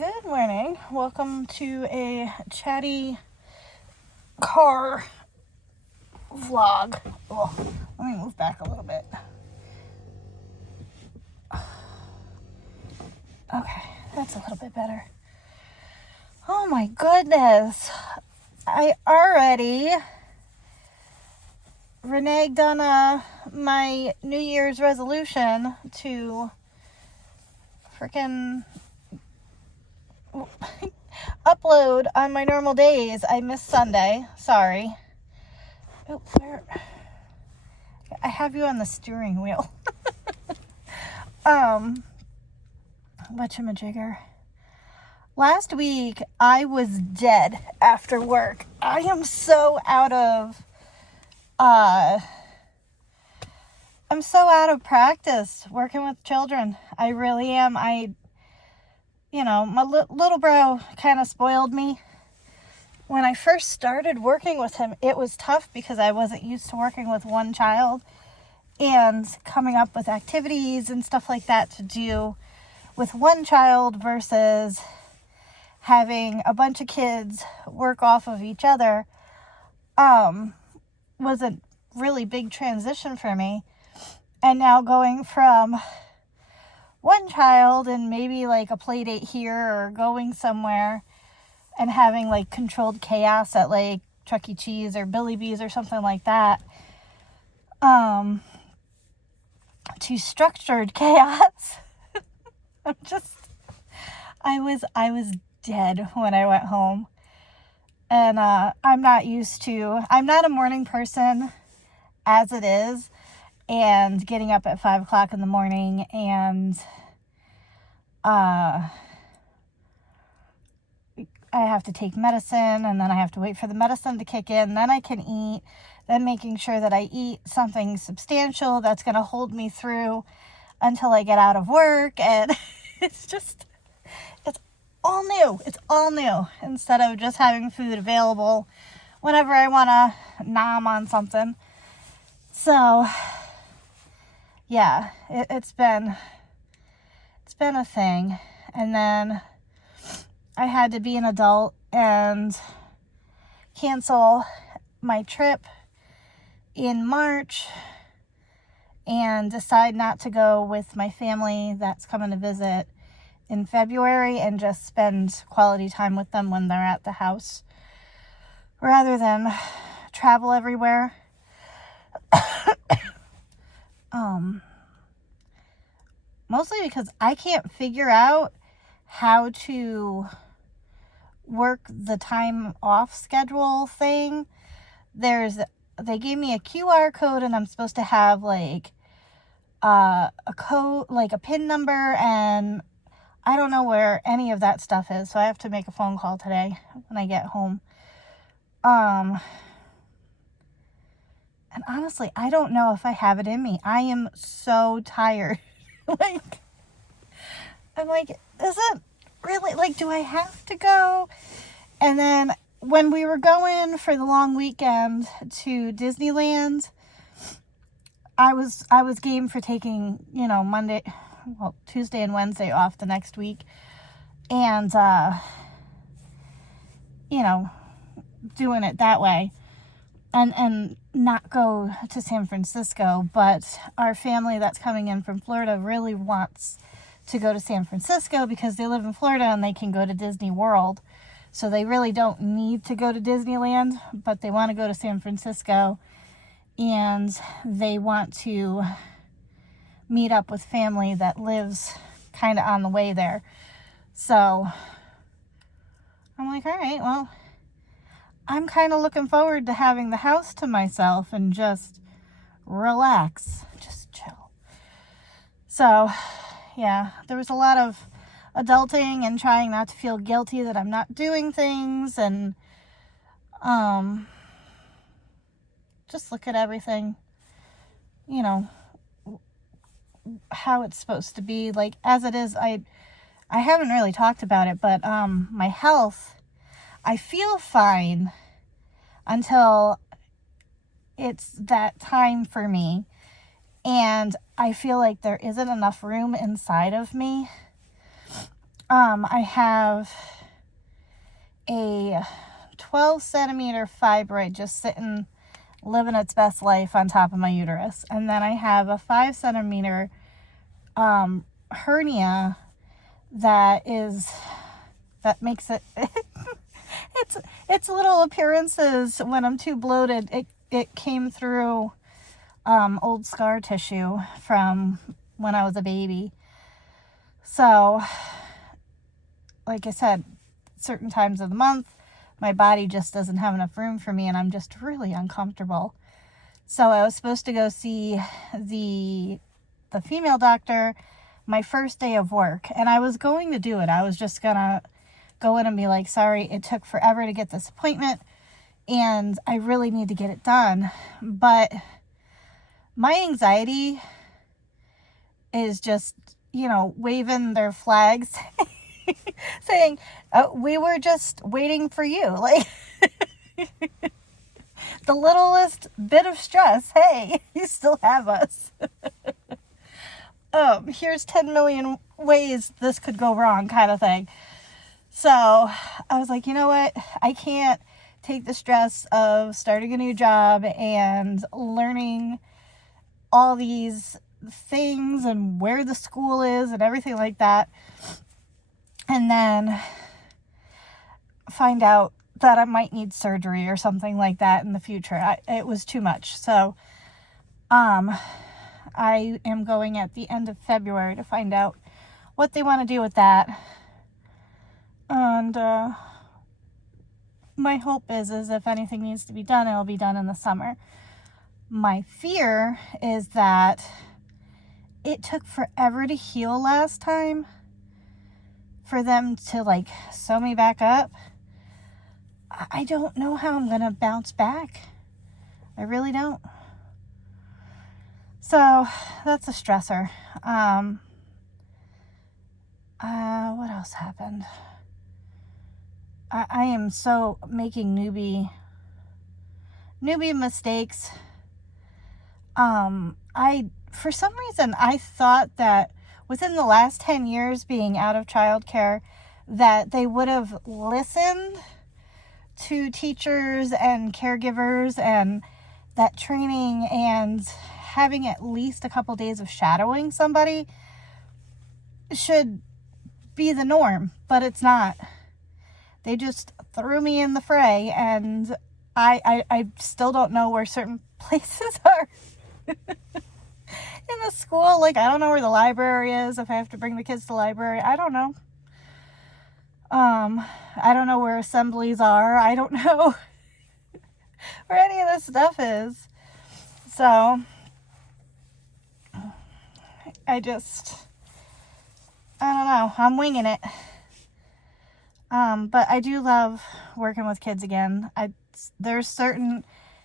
Good morning. Welcome to a chatty car vlog. Oh, let me move back a little bit. Okay, that's a little bit better. Oh my goodness. I already reneged on my New Year's resolution to freaking upload on my normal days. I missed Sunday. Sorry. Oh, where? I have you on the steering wheel. Whatchamajigger. Last week, I was dead after work. I am so out of practice working with children. I really am. My little bro kind of spoiled me. When I first started working with him, it was tough because I wasn't used to working with one child and coming up with activities and stuff like that to do with one child versus having a bunch of kids work off of each other was a really big transition for me. And now going from one child and maybe like a play date here or going somewhere and having like controlled chaos at like Chuck E. Cheese or Billy B's or something like that, to structured chaos. I was dead when I went home. And I'm not a morning person as it is, and getting up at 5 o'clock in the morning and I have to take medicine, and then I have to wait for the medicine to kick in, then I can eat, then making sure that I eat something substantial that's going to hold me through until I get out of work. And it's all new instead of just having food available whenever I want to nom on something. So yeah, it's been a thing. And then I had to be an adult and cancel my trip in March and decide not to go with my family that's coming to visit in February and just spend quality time with them when they're at the house rather than travel everywhere. Mostly because I can't figure out how to work the time off schedule thing. They gave me a QR code and I'm supposed to have like a code, like a PIN number, and I don't know where any of that stuff is, so I have to make a phone call today when I get home. And honestly, I don't know if I have it in me. I am so tired. I'm like, is it really, like, do I have to go? And then when we were going for the long weekend to Disneyland, I was game for taking, Tuesday and Wednesday off the next week. And, doing it that way. And not go to San Francisco, but our family that's coming in from Florida really wants to go to San Francisco because they live in Florida and they can go to Disney World. So they really don't need to go to Disneyland, but they want to go to San Francisco, and they want to meet up with family that lives kind of on the way there. So I'm like, all right, well, I'm kind of looking forward to having the house to myself and just relax, just chill. So, yeah, there was a lot of adulting and trying not to feel guilty that I'm not doing things, and just look at everything, how it's supposed to be. Like, as it is, I haven't really talked about it, but my health, I feel fine until it's that time for me, and I feel like there isn't enough room inside of me I have a 12 centimeter fibroid just sitting, living its best life on top of my uterus. And then I have a 5 centimeter hernia that makes it it's little appearances when I'm too bloated. It came through old scar tissue from when I was a baby. So, like I said, certain times of the month, my body just doesn't have enough room for me, and I'm just really uncomfortable. So I was supposed to go see the female doctor my first day of work, and I was going to do it. I was just gonna go in and be like, sorry, it took forever to get this appointment, and I really need to get it done. But my anxiety is just, waving their flags saying, oh, we were just waiting for you. Like, the littlest bit of stress, hey, you still have us. Here's 10 million ways this could go wrong, kind of thing. So I was like, you know what? I can't take the stress of starting a new job and learning all these things and where the school is and everything like that, and then find out that I might need surgery or something like that in the future. It was too much. So I am going at the end of February to find out what they want to do with that. And my hope is if anything needs to be done, it'll be done in the summer. My fear is that it took forever to heal last time for them to sew me back up. I don't know how I'm going to bounce back. I really don't. So that's a stressor. What else happened? I am so making newbie mistakes. For some reason, I thought that within the last 10 years being out of childcare, that they would have listened to teachers and caregivers, and that training and having at least a couple days of shadowing somebody should be the norm, but it's not. They just threw me in the fray, and I still don't know where certain places are in the school. I don't know where the library is, if I have to bring the kids to the library. I don't know. I don't know where assemblies are. I don't know where any of this stuff is. So, I don't know. I'm winging it. But I do love working with kids again. There's certain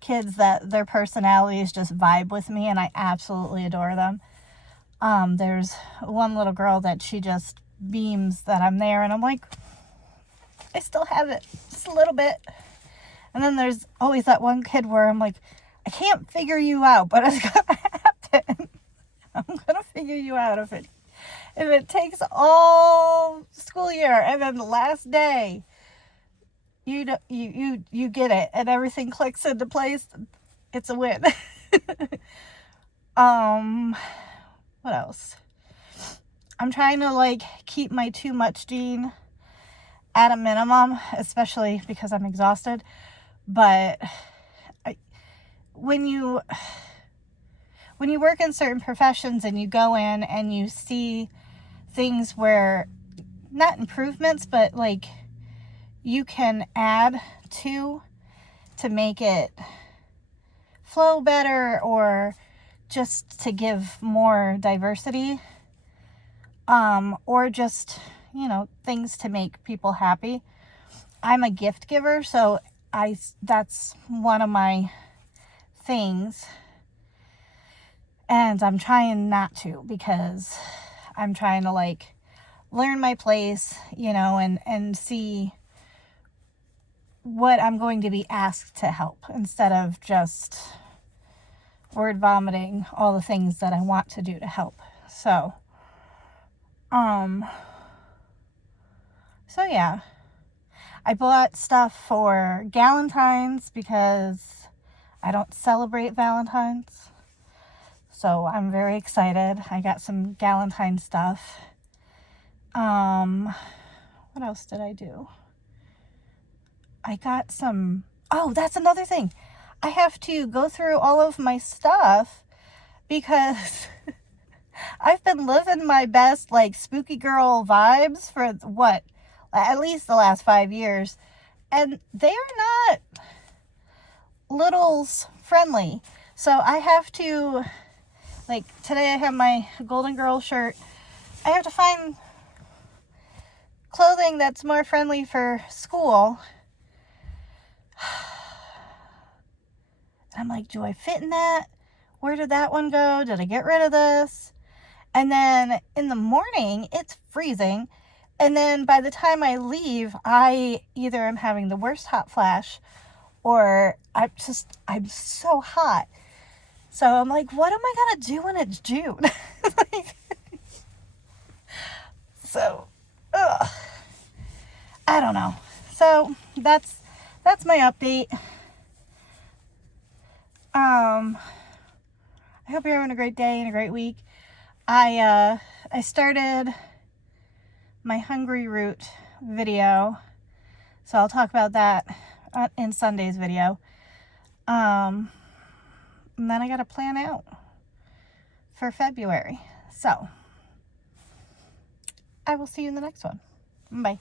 kids that their personalities just vibe with me, and I absolutely adore them. There's one little girl that she just beams that I'm there, and I'm like, I still have it just a little bit. And then there's always that one kid where I'm like, I can't figure you out, but it's gonna happen. I'm gonna figure you out if it takes all school year, and then the last day you get it and everything clicks into place. It's a win. What else? I'm trying to keep my too much gene at a minimum, especially because I'm exhausted. But when you work in certain professions and you go in and you see things where, not improvements, but you can add to make it flow better, or just to give more diversity, or just, things to make people happy. I'm a gift giver, so that's one of my things. And I'm trying not to, because I'm trying to learn my place, and see what I'm going to be asked to help, instead of just word vomiting all the things that I want to do to help. So, So yeah, I bought stuff for Galentine's because I don't celebrate Valentine's. So I'm very excited. I got some Galentine stuff. What else did I do? I got some, oh, that's another thing. I have to go through all of my stuff because I've been living my best, like, spooky girl vibes for what? At least the last 5 years. And they are not littles friendly. So I have to, like, today I have my Golden Girl shirt. I have to find clothing that's more friendly for school. I'm like, do I fit in that? Where did that one go? Did I get rid of this? And then in the morning, it's freezing. And then by the time I leave, I either am having the worst hot flash or I'm so hot. So I'm like, what am I going to do when it's June? Ugh. I don't know. So that's my update. I hope you're having a great day and a great week. I started my Hungry Root video, so I'll talk about that in Sunday's video. And then I got to plan out for February. So I will see you in the next one. Bye.